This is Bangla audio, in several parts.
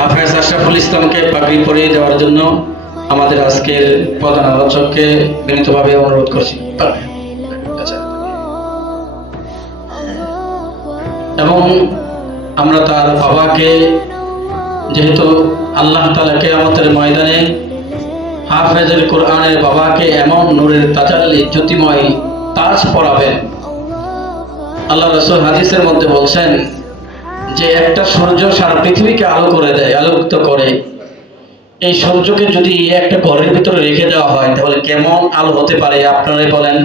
হাফেজ আশরাফুল ইসলামকে পাগড়ি পরিয়ে দেওয়ার জন্য আমাদের আজকের প্রধান আলোচককে বিনীতভাবে অনুরোধ করছি। এবং আমরা তার বাবাকে, যেহেতু আল্লাহ তাআলা কিয়ামতের ময়দানে হাফেজুল কোরআনের বাবাকে এমন নূরের তাজাল্লি জ্যোতিময় তাজ পরাবেন, আল্লাহ রাসূল হাদিসের মধ্যে বলছেন যে একটা সূর্য সারা পৃথিবীকে আলো করে দেয়, আলোকিত করে। এই সূর্যকে যদি একটা ঘরের ভিতরে রেখে দেওয়া হয় তাহলে কেমন আলো হতে পারে আপনারাই বলেন।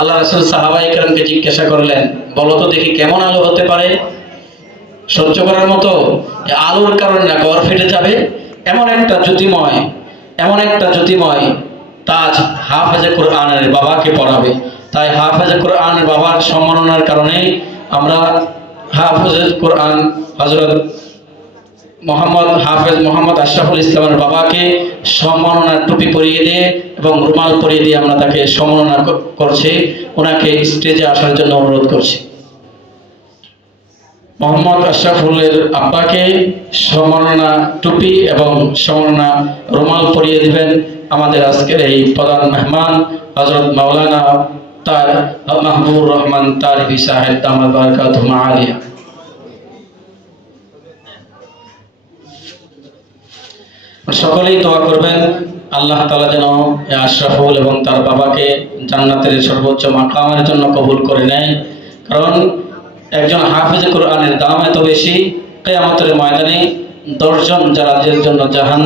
আল্লাহ রাসূল সাহাবায়ে কেরামকে জিজ্ঞাসা করলেন, বলো তো দেখি কেমন আলো হতে পারে? সহ্য করার মতো আলোর কারণে না ঘর ফেটে যাবে এমন একটা জ্যোতিময় তাজ হাফেজে কোরআনের বাবাকে পরাবে। তাই হাফেজে কোরআনের বাবার সম্মাননার কারণে আমরা হাফেজে কোরআন হযরত হাফেজ মোহাম্মদ আশরাফুল ইসলামের বাবাকে সম্মাননার টুপি পরিয়ে দিয়ে এবং রুমাল পরিয়ে দিয়ে আমরা তাকে সম্মাননা করছি, ওনাকে স্টেজে আসার জন্য অনুরোধ করছি। মোহাম্মদ আশরাফুলের আব্বাকে সম্মাননা টুপি এবং সম্মাননা রুমাল পরিয়ে দিবেন আমাদের আজকের এই প্রধান মেহমান হযরত মাওলানা তার মাহবুবুর রহমান তারিফি সাহেব দামাত বারাকাতুহু আলিয়া। সকলেই দোয়া করবেন আল্লাহ তাআলা যেন আশরাফুল এবং তার বাবাকে জান্নাতের সর্বোচ্চ মাকামের জন্য কবুল করে নেয়। কারণ একজন হাফেজ কোরআনের দাম এত বেশি, কিয়ামতের ময়দানে 10 জন যাদের জন্য জাহান্নাম